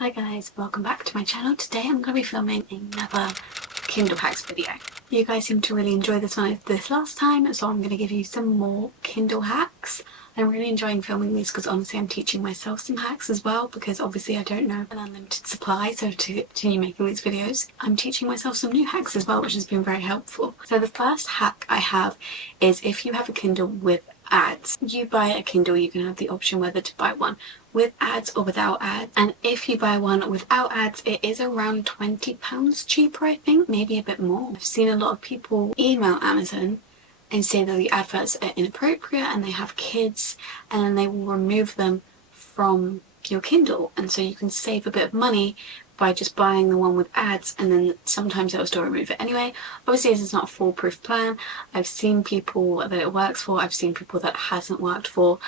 Hi guys, welcome back to my channel. Today I'm going to be filming another Kindle Hacks video. You guys seem to really enjoy this one this last time, so I'm going to give you some more Kindle Hacks. I'm really enjoying filming these because honestly I'm teaching myself some hacks as well, because obviously I don't know an unlimited supply, so to continue making these videos I'm teaching myself some new hacks as well, which has been very helpful. So the first hack I have is if you have a Kindle with ads. You buy a Kindle, you can have the option whether to buy one with ads or without ads, and if you buy one without ads it is around £20 cheaper, I think, maybe a bit more. I've seen a lot of people email Amazon and say that the adverts are inappropriate and they have kids, and then they will remove them from your Kindle, and so you can save a bit of money by just buying the one with ads, and then sometimes they'll still remove it anyway. Obviously this is not a foolproof plan. I've seen people that it works for, I've seen people that it hasn't worked for,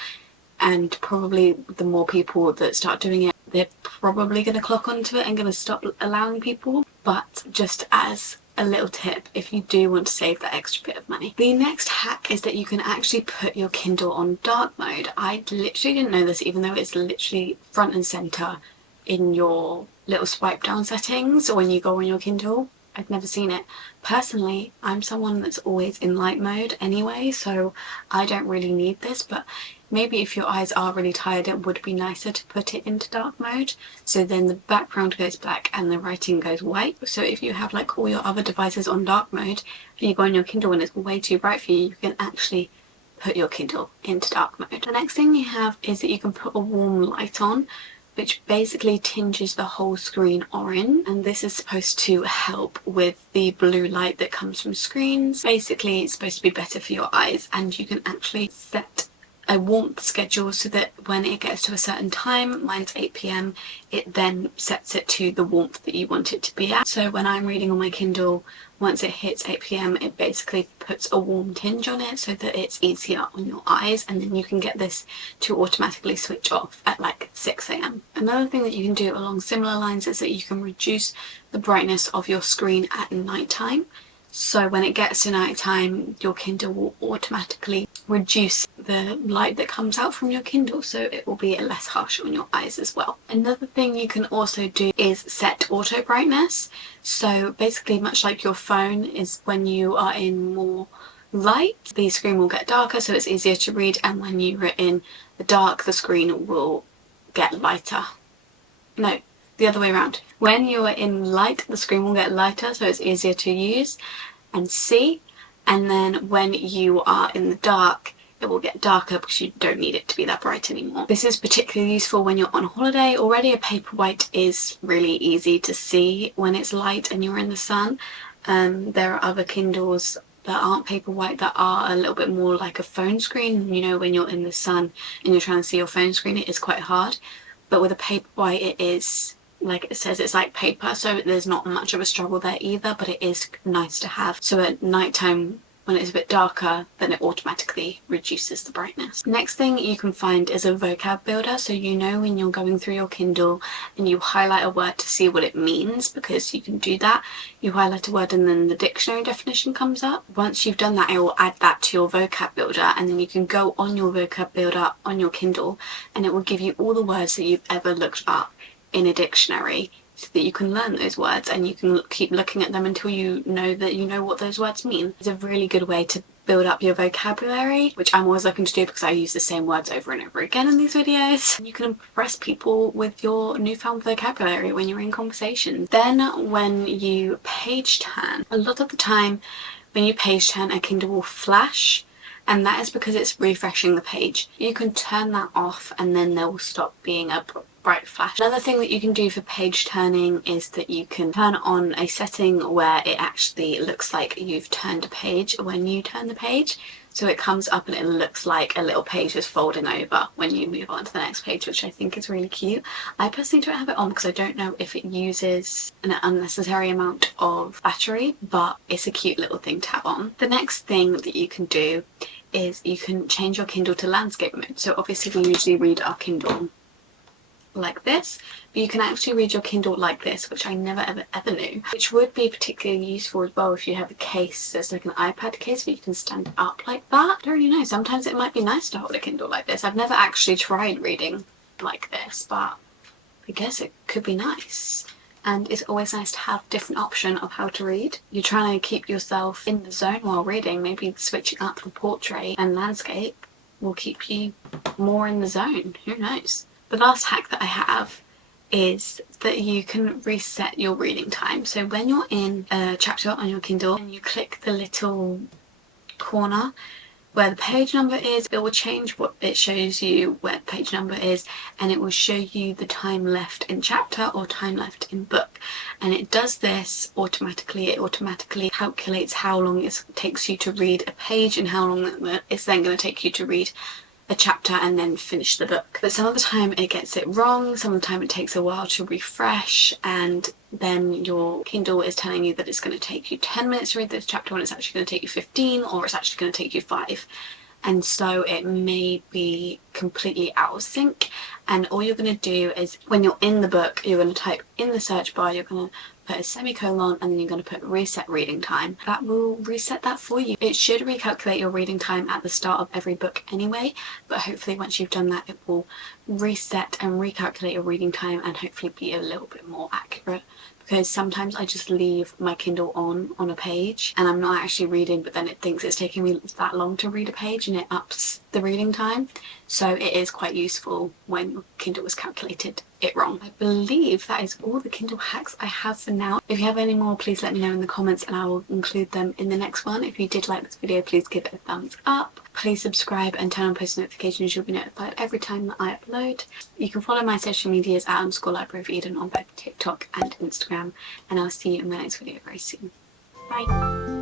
and probably the more people that start doing it, they're probably going to clock onto it and going to stop allowing people. But just as a little tip, if you do want to save that extra bit of money. The next hack is that you can actually put your Kindle on dark mode. I literally didn't know this, even though it's literally front and centre in your little swipe down settings or when you go on your Kindle. I've never seen it. Personally, I'm someone that's always in light mode anyway, so I don't really need this, but maybe if your eyes are really tired it would be nicer to put it into dark mode, so then the background goes black and the writing goes white. So if you have like all your other devices on dark mode and you go on your Kindle and it's way too bright for you, you can actually put your Kindle into dark mode. The next thing you have is that you can put a warm light on, which basically tinges the whole screen orange, and this is supposed to help with the blue light that comes from screens. Basically it's supposed to be better for your eyes, and you can actually set a warmth schedule so that when it gets to a certain time, mine's 8 PM, it then sets it to the warmth that you want it to be at. So when I'm reading on my Kindle, once it hits 8 PM it basically puts a warm tinge on it so that it's easier on your eyes, and then you can get this to automatically switch off at like 6 AM. Another thing that you can do along similar lines is that you can reduce the brightness of your screen at night time. So when it gets to night time, your Kindle will automatically reduce the light that comes out from your Kindle, so it will be less harsh on your eyes as well. Another thing you can also do is set auto brightness. So basically much like your phone is, when you are in more light the screen will get darker so it's easier to read, and when you're in the dark the screen will get lighter. No, the other way around. When you are in light the screen will get lighter so it's easier to use and see, and then when you are in the dark it will get darker because you don't need it to be that bright anymore. This is particularly useful when you're on holiday. Already a paperwhite is really easy to see when it's light and you're in the sun. There are other Kindles that aren't paperwhite that are a little bit more like a phone screen. You know, when you're in the sun and you're trying to see your phone screen it is quite hard, but with a paperwhite it is, like it says, it's like paper, so there's not much of a struggle there either, but it is nice to have. So at night time when it's a bit darker then it automatically reduces the brightness. Next thing you can find is a vocab builder. So you know when you're going through your Kindle and you highlight a word to see what it means, because you can do that. You highlight a word and then the dictionary definition comes up. Once you've done that it will add that to your vocab builder, and then you can go on your vocab builder on your Kindle and it will give you all the words that you've ever looked up in a dictionary, so that you can learn those words and you can keep looking at them until you know that you know what those words mean. It's a really good way to build up your vocabulary, which I'm always looking to do because I use the same words over and over again in these videos. And you can impress people with your newfound vocabulary when you're in conversations. Then when you page turn, a lot of the time when you page turn a Kindle will flash, and that is because it's refreshing the page. You can turn that off and then there will stop being a bright flash. Another thing that you can do for page turning is that you can turn on a setting where it actually looks like you've turned a page when you turn the page. So it comes up and it looks like a little page is folding over when you move on to the next page, which I think is really cute. I personally don't have it on because I don't know if it uses an unnecessary amount of battery, but it's a cute little thing to have on. The next thing that you can do is you can change your Kindle to landscape mode. So obviously we usually read our Kindle like this, but you can actually read your Kindle like this, which I never ever knew, which would be particularly useful as well if you have a case that's like an iPad case where you can stand up like that. I don't really know, sometimes it might be nice to hold a Kindle like this. I've never actually tried reading like this, but I guess it could be nice. And it's always nice to have a different option of how to read. You're trying to keep yourself in the zone while reading. Maybe switching up the portrait and landscape will keep you more in the zone. Who knows? The last hack that I have is that you can reset your reading time. So when you're in a chapter on your Kindle and you click the little corner where the page number is, it will change what it shows you where the page number is, and it will show you the time left in chapter or time left in book. And it does this automatically. It automatically calculates how long it takes you to read a page and how long it's then going to take you to read a chapter and then finish the book. But some of the time it gets it wrong, some of the time it takes a while to refresh, and then your Kindle is telling you that it's going to take you 10 minutes to read this chapter when it's actually going to take you 15, or it's actually going to take you 5. And so it may be completely out of sync, and all you're going to do is when you're in the book, you're going to type in the search bar, you're going to put a semicolon, and then you're going to put reset reading time. That will reset that for you. It should recalculate your reading time at the start of every book anyway, but hopefully once you've done that, it will reset and recalculate your reading time and hopefully be a little bit more accurate. Because sometimes I just leave my Kindle on a page and I'm not actually reading, but then it thinks it's taking me that long to read a page and it ups the reading time. So it is quite useful when your Kindle was calculated it wrong. I believe that is all the Kindle hacks I have for now. If you have any more, please let me know in the comments and I will include them in the next one. If you did like this video, please give it a thumbs up. Please subscribe and turn on post notifications. You'll be notified every time that I upload. You can follow my social medias at @libraryofeden on both TikTok and Instagram, and I'll see you in my next video very soon. Bye!